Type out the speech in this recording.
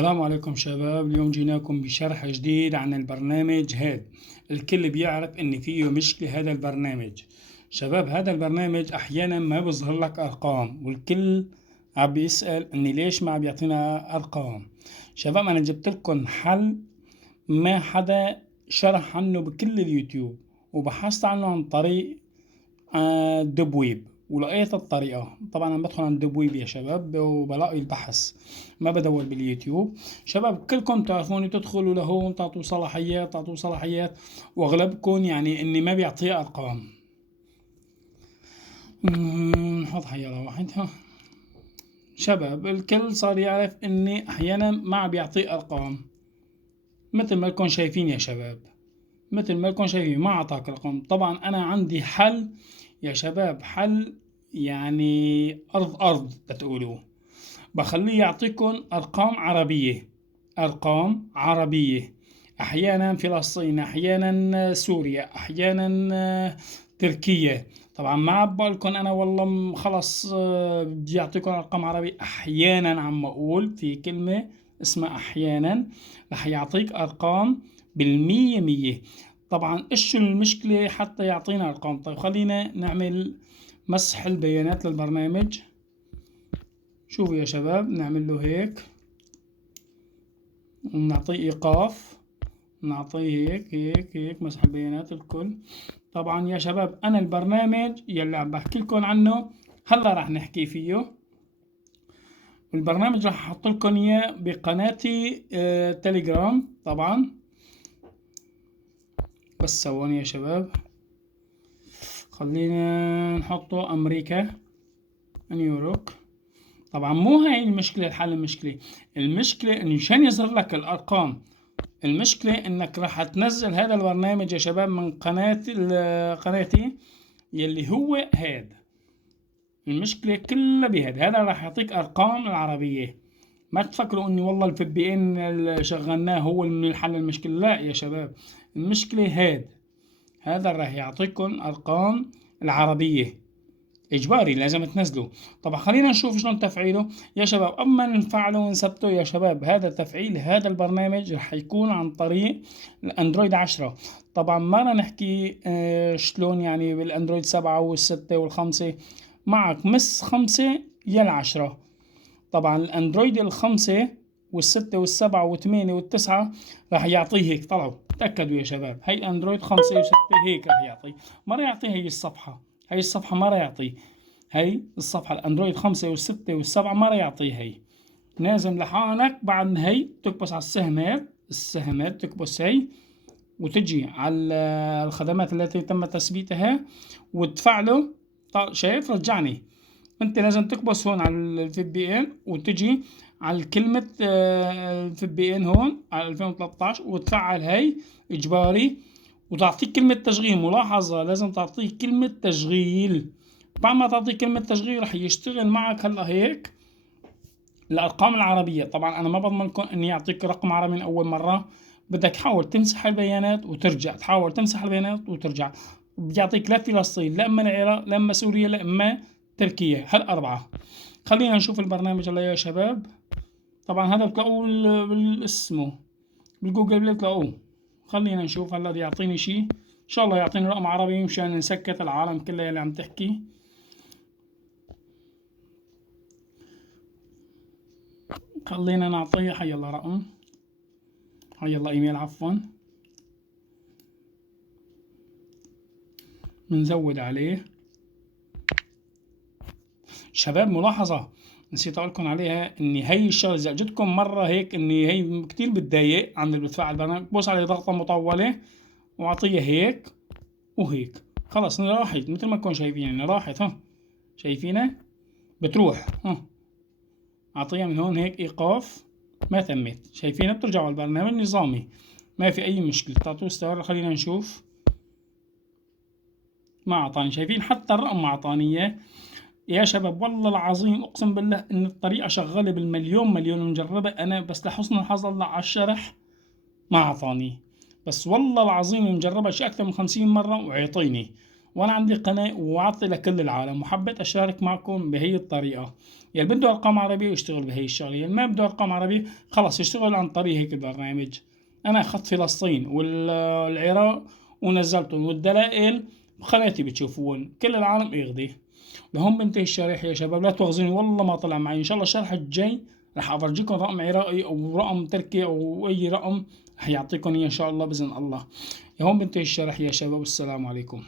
السلام عليكم شباب. اليوم جيناكم بشرح جديد عن البرنامج هاد. الكل بيعرف ان فيه مشكلة هذا البرنامج. شباب هذا البرنامج احيانا ما بيظهر لك ارقام، والكل عم بيسأل اني ليش ما عم بيعطينا ارقام. شباب انا جبت لكم حل ما حدا شرح عنه بكل اليوتيوب، وبحثت عنه عن طريق دب ويب، ولقيت الطريقة. طبعا انا بدخل عند دب ويب يا شباب وبلاقي البحث، ما بدور باليوتيوب. شباب كلكم تعرفوني، تدخلوا لهون تعطوا صلاحيات واغلبكم يعني اني ما بيعطيه ارقام. نحط حيالله واحد. شباب الكل صار يعرف اني احيانا ما عم بيعطيه ارقام، مثل ما لكم شايفين يا شباب، مثل ما لكم شايفين ما اعطاك رقم. طبعا انا عندي حل يا شباب، حل يعني أرض بتقولوا، بخليه يعطيكم أرقام عربية، أرقام عربية، أحيانا فلسطين، أحيانا سوريا، أحيانا تركيا. طبعا ما عبالكم أنا والله خلص بدي أعطيكم أرقام عربية. أحيانا عم أقول في كلمة اسمها أحيانا، رح يعطيك أرقام بالمية مية. طبعا إيش المشكلة حتى يعطينا أرقام؟ طيب خلينا نعمل مسح البيانات للبرنامج. شوفوا يا شباب، نعمل له هيك ونعطيه إيقاف، نعطيه هيك مسح البيانات الكل. طبعا يا شباب أنا البرنامج يلي عم بحكي لكم عنه هلا راح نحكي فيه. البرنامج راح أحط لكم إياه بقناتي تليجرام طبعا. بس ثواني يا شباب، خلينا نحطه أمريكا، نيويورك. طبعا مو هاي المشكلة، الحل المشكلة إنه عشان يظهر لك الأرقام، المشكلة إنك راح تنزل هذا البرنامج يا شباب من قناتي يلي هو هاد. المشكلة كلها بهاد، هذا راح يعطيك أرقام العربية. ما تفكروا إني والله الفي بي إن اللي شغلناه هو اللي الحل المشكلة، لا يا شباب، المشكلة هاد، هذا راح يعطيكم أرقام العربية اجباري لازم تنزله. طبعا خلينا نشوف شلون تفعيله يا شباب. اما نفعله ونثبته يا شباب، هذا تفعيل هذا البرنامج رح يكون عن طريق الاندرويد 10. طبعا ما رح نحكي شلون يعني بالاندرويد 7 وال6 وال5، معك مس 5 يا ال10. طبعا الاندرويد ال5 والستة والسبعة والثمانية والتسعة راح يعطيه هيك. طلعوا تأكدوا يا شباب، هي اندرويد 5 و6 هيك راح يعطي، ما راح يعطي هي الصفحة، هي الصفحة ما راح يعطي، هي الصفحة الاندرويد 5 و6 و7 ما راح يعطي. هي لازم لحالك بعد هي تكبس على السهمات تكبس هي، وتجي على الخدمات التي تم تثبيتها وتفعله. شايف رجعني، انت لازم تكبس هون على الفي بي ان، وتجي على كلمة الفي بي ان هون على 2013 وتفعل هي اجباري، وتعطيك كلمة تشغيل. ملاحظة لازم تعطيه كلمة تشغيل. بعد ما تعطيه كلمة تشغيل رح يشتغل معك هلا هيك الأرقام العربية. طبعا أنا ما بضمن لكم إني أعطيك رقم عربي من أول مرة، بدك تحاول تمسح البيانات وترجع، تحاول تمسح البيانات وترجع. بيعطيك لا فلسطين، لا إما العراق، لا إما سوريا، لا إما تركيا، هالأربعة. خلينا نشوف البرنامج هلا يا شباب. طبعا هذا بتلاقوه بالاسمه بالجوجل بلاي بتلاقوه. خلينا نشوف هلا بده يعطيني شي، إن شاء الله يعطيني رقم عربي مشان نسكت العالم كلها اللي عم تحكي. خلينا نعطيه حي الله رقم، حي الله ايميل عفوا، بنزود عليه. شباب ملاحظة نسيت اقول لكم عليها، ان هي الشغله اذا اجتكم مره هيك ان هي كتير بتضايق عند اللي بتفعل البرنامج، بوس عليه ضغطه مطوله واعطيها هيك وهيك، خلص راحت مثل ما تكون شايفين يعني راحت. شايفينها بتروح. اعطيها من هون هيك ايقاف، ما تمت. شايفينها بترجعوا على البرنامج نظامي، ما في اي مشكله. تعطوه استمر. خلينا نشوف، ما اعطاني. شايفين حتى الرقم ما اعطاني اياه يا شباب. والله العظيم اقسم بالله ان الطريقه شغاله بالمليون مليون ومجربه انا، بس لحسن الحظ الله على الشرح ما اعطاني. بس والله العظيم مجربها شي اكثر من 50 مره وعيطيني، وانا عندي قناة وعطي لكل العالم، وحبيت اشارك معكم بهي الطريقة. يلي بده ارقام عربية يشتغل بهي الشغلة، يلي ما بده ارقام عربية خلص يشتغل عن طريق هيك البرنامج. انا اخذت فلسطين والعراق ونزلتهم، والدلائل بقناتي بتشوفون، كل العالم يغذي. لهم بنتهي الشريحة يا شباب، لا تواخذوني والله ما طلع معي. ان شاء الله الشرح الجاي راح افرجيكم رقم عراقي او رقم تركي او اي رقم راح يعطيكم اياه ان شاء الله باذن الله. هون بنتهي الشرح يا شباب، السلام عليكم.